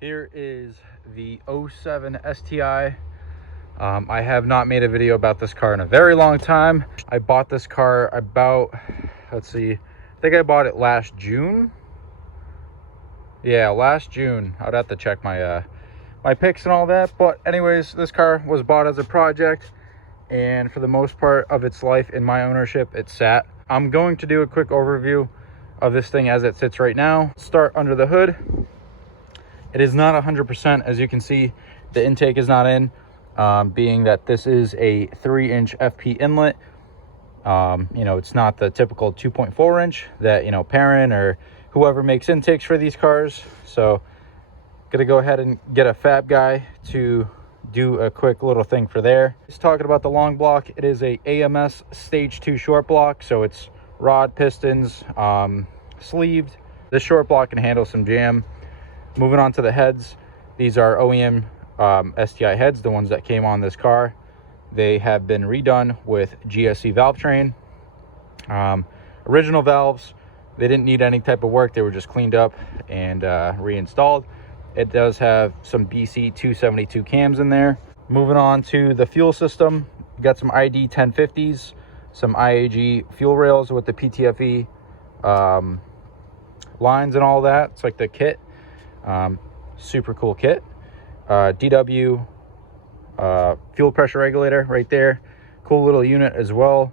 Here is the 07 STI. I have not made a video about this car in a very long time. I bought this car about, let's see, I think I bought it last June. Yeah, last June. I'd have to check my my pics and all that. But anyways, this car was bought as a project, and for the most part of its life in my ownership, it sat. I'm going to do a quick overview of this thing as it sits right now. Start under the hood. It is not 100%. As you can see, the intake is not in, being that this is a 3-inch FP inlet. You know, it's not the typical 2.4 inch that, you know, Perrin or whoever makes intakes for these cars. So gonna go ahead and get a fab guy to do a quick little thing for there. Just talking about the long block, it is a AMS stage 2 short block, so it's rod, pistons, sleeved. This short block can handle some jam. Moving on to the heads, these are OEM STI heads, the ones that came on this car. They have been redone with GSC valve train. Original valves, they didn't need any type of work. They were just cleaned up and reinstalled. It does have some BC 272 cams in there. Moving on to the fuel system, you got some ID 1050s, some IAG fuel rails with the PTFE lines and all that. It's like the kit. Super cool kit. DW fuel pressure regulator right there. Cool little unit as well.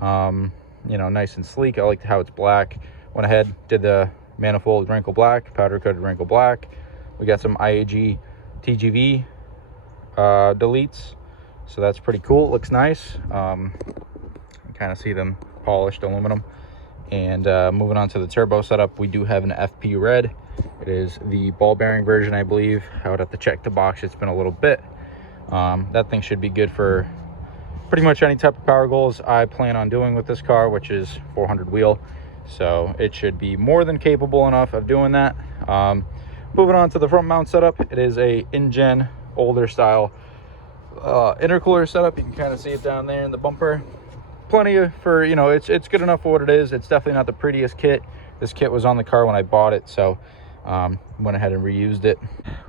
You know, nice and sleek. I liked how it's black. Went ahead, did the manifold wrinkle black, powder coated wrinkle black. We got some IAG TGV deletes, so that's pretty cool. It looks nice. You kind of see them polished aluminum. And moving on to the turbo setup, we do have an FP red. It is the ball bearing version, I believe. I would have to check the box. It's been a little bit. That thing should be good for pretty much any type of power goals I plan on doing with this car, which is 400 wheel. So it should be more than capable enough of doing that. Moving on to the front mount setup, it is a InGen older style intercooler setup. You can kind of see it down there in the bumper. Plenty of, for, you know, it's good enough for what it is. It's definitely not the prettiest kit. This kit was on the car when I bought it, so went ahead and reused it.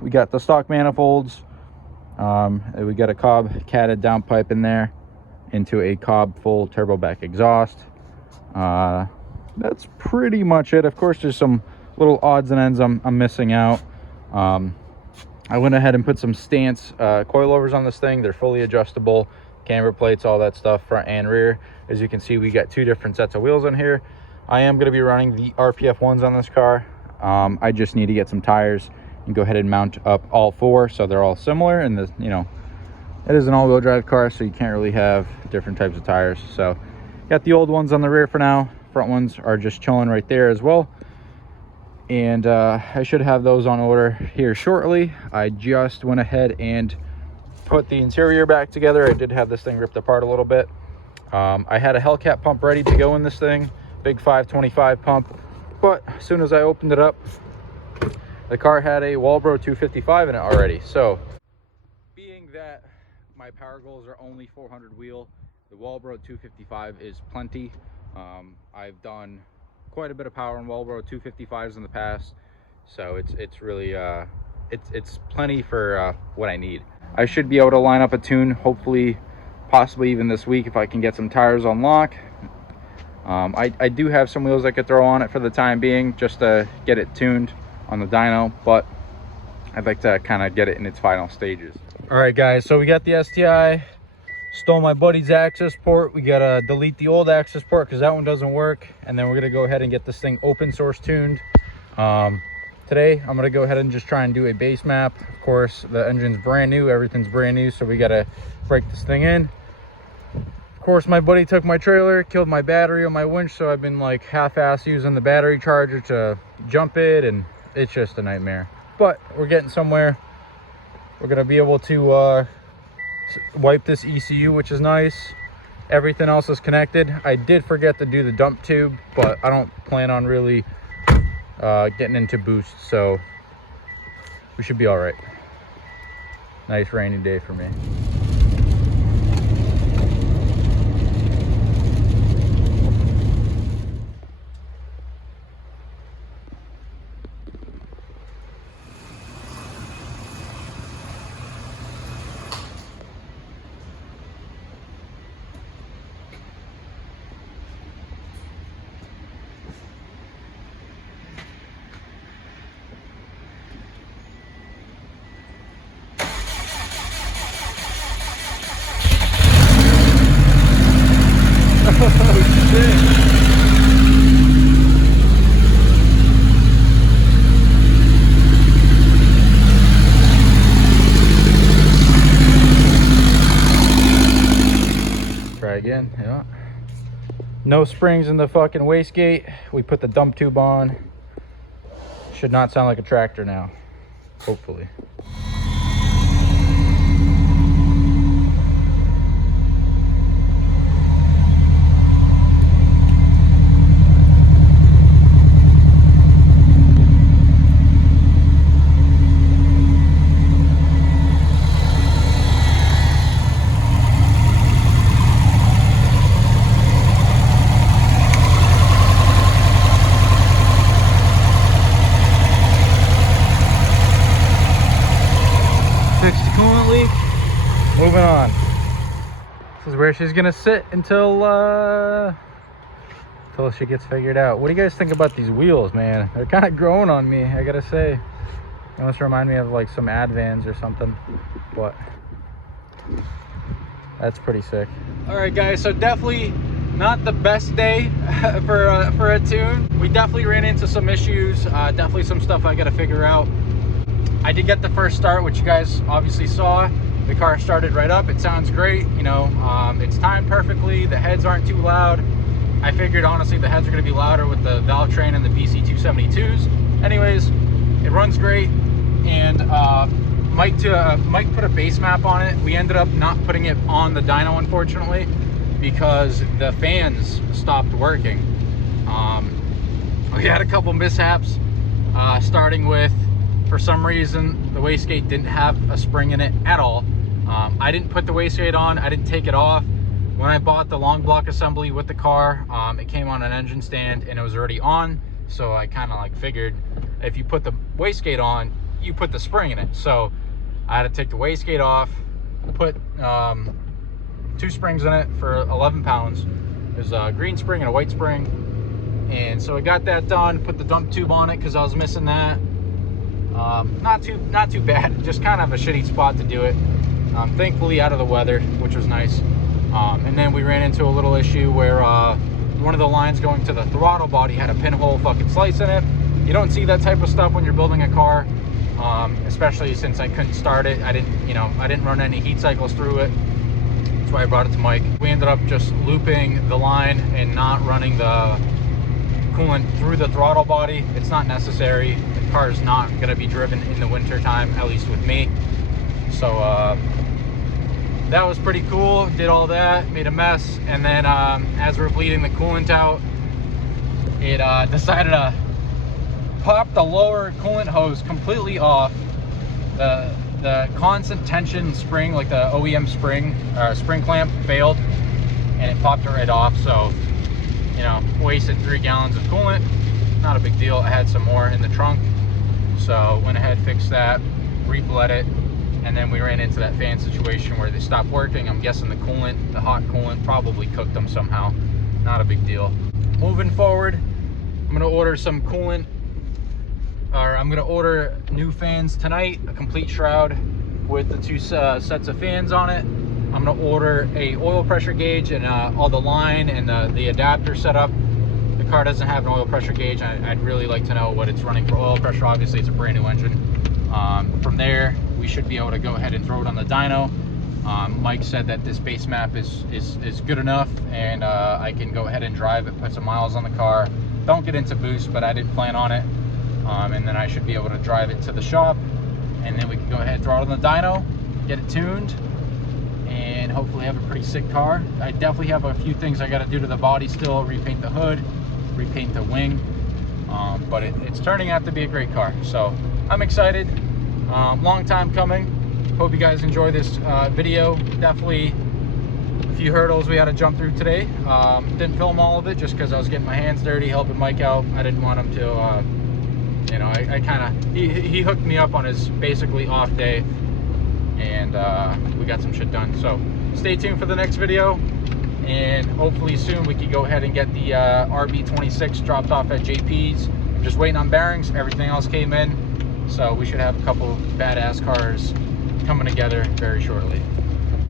We got the stock manifolds. We got a Cobb catted downpipe in there into a Cobb full turbo back exhaust. That's pretty much it. Of course, there's some little odds and ends I'm missing out. I went ahead and put some Stance coilovers on this thing. They're fully adjustable, camber plates, all that stuff, front and rear. As you can see, we got 2 different sets of wheels on here. I am going to be running the RPF ones on this car. I just need to get some tires and go ahead and mount up all 4 so they're all similar. And this, you know, it is an all-wheel drive car, so you can't really have different types of tires. So got the old ones on the rear for now. Front ones are just chilling right there as well. And I should have those on order here shortly. I just went ahead and put the interior back together. I did have this thing ripped apart a little bit. I had a Hellcat pump ready to go in this thing, big 525 pump, but as soon as I opened it up, the car had a Walbro 255 in it already. So being that my power goals are only 400 wheel, the Walbro 255 is plenty. I've done quite a bit of power in Walbro 255s in the past, so it's really it's plenty for what I need. I should be able to line up a tune, hopefully, possibly even this week if I can get some tires on lock. I do have some wheels I could throw on it for the time being, just to get it tuned on the dyno, but I'd like to kind of get it in its final stages. All right, guys, so we got the STI. Stole my buddy's access port. We gotta delete the old access port because that one doesn't work, and then we're gonna go ahead and get this thing open source tuned. Today I'm gonna go ahead and just try and do a base map. Of course, the engine's brand new, everything's brand new, so we gotta break this thing in. Of course, my buddy took my trailer, killed my battery on my winch, so I've been like half-ass using the battery charger to jump it, and it's just a nightmare. But we're getting somewhere. We're gonna be able to wipe this ECU, which is nice. Everything else is connected. I did forget to do the dump tube, but I don't plan on really getting into boost, so we should be all right. Nice rainy day for me. No springs in the fucking wastegate. We put the dump tube on. Should not sound like a tractor now, hopefully. Fixed the coolant leak. Moving on. This is where she's gonna sit until she gets figured out. What do you guys think about these wheels, man? They're kind of growing on me, I gotta say. They almost remind me of like some Advans or something, but that's pretty sick. All right, guys, so definitely not the best day for a tune. We definitely ran into some issues, definitely some stuff I gotta figure out. I did get the first start, which you guys obviously saw. The car started right up. It sounds great, you know, it's timed perfectly. The heads aren't too loud. I figured honestly the heads are going to be louder with the Valvetrain and the BC272s. Anyways, it runs great. And Mike put a base map on it. We ended up not putting it on the dyno, unfortunately, because the fans stopped working. We had a couple mishaps, starting with, for some reason, the wastegate didn't have a spring in it at all. I didn't put the wastegate on, I didn't take it off. When I bought the long block assembly with the car, it came on an engine stand and it was already on. So I kind of like figured if you put the wastegate on, you put the spring in it. So I had to take the wastegate off, put 2 springs in it for 11 pounds. There's a green spring and a white spring. And so I got that done, put the dump tube on it because I was missing that. Not too bad, just kind of a shitty spot to do it. Thankfully out of the weather, which was nice. And then we ran into a little issue where one of the lines going to the throttle body had a pinhole fucking slice in it. You don't see that type of stuff when you're building a car, especially since I couldn't start it. I didn't run any heat cycles through it. That's why I brought it to Mike. We ended up just looping the line and not running the coolant through the throttle body. It's not necessary. The car is not going to be driven in the winter time, at least with me. So that was pretty cool. Did all that, made a mess, and then as we're bleeding the coolant out, it decided to pop the lower coolant hose completely off. The constant tension spring, like the OEM spring clamp, failed, and it popped it right off. So, you know, wasted 3 gallons of coolant. Not a big deal. I had some more in the trunk, so went ahead, fixed that, rebled it. And then we ran into that fan situation where they stopped working. I'm guessing the coolant, the hot coolant, probably cooked them somehow. Not a big deal. Moving forward, I'm gonna order some coolant, or I'm gonna order new fans tonight, a complete shroud with the 2 sets of fans on it. I'm gonna order a oil pressure gauge and all the line and the adapter set up. The car doesn't have an oil pressure gauge. I'd really like to know what it's running for oil pressure. Obviously, it's a brand new engine. From there, we should be able to go ahead and throw it on the dyno. Mike said that this base map is good enough, and I can go ahead and drive it, put some miles on the car. Don't get into boost, but I didn't plan on it. And then I should be able to drive it to the shop, and then we can go ahead and throw it on the dyno, get it tuned, and hopefully have a pretty sick car. I definitely have a few things I got to do to the body still, repaint the hood, repaint the wing, but it's turning out to be a great car. So I'm excited. Long time coming. Hope you guys enjoy this video. Definitely a few hurdles we had to jump through today. Didn't film all of it just because I was getting my hands dirty helping Mike out. I didn't want him to you know, I kind of, he hooked me up on his basically off day, and we got some shit done. So stay tuned for the next video, and hopefully soon we can go ahead and get the RB26 dropped off at JP's. I'm just waiting on bearings. Everything else came in, so we should have a couple badass cars coming together very shortly.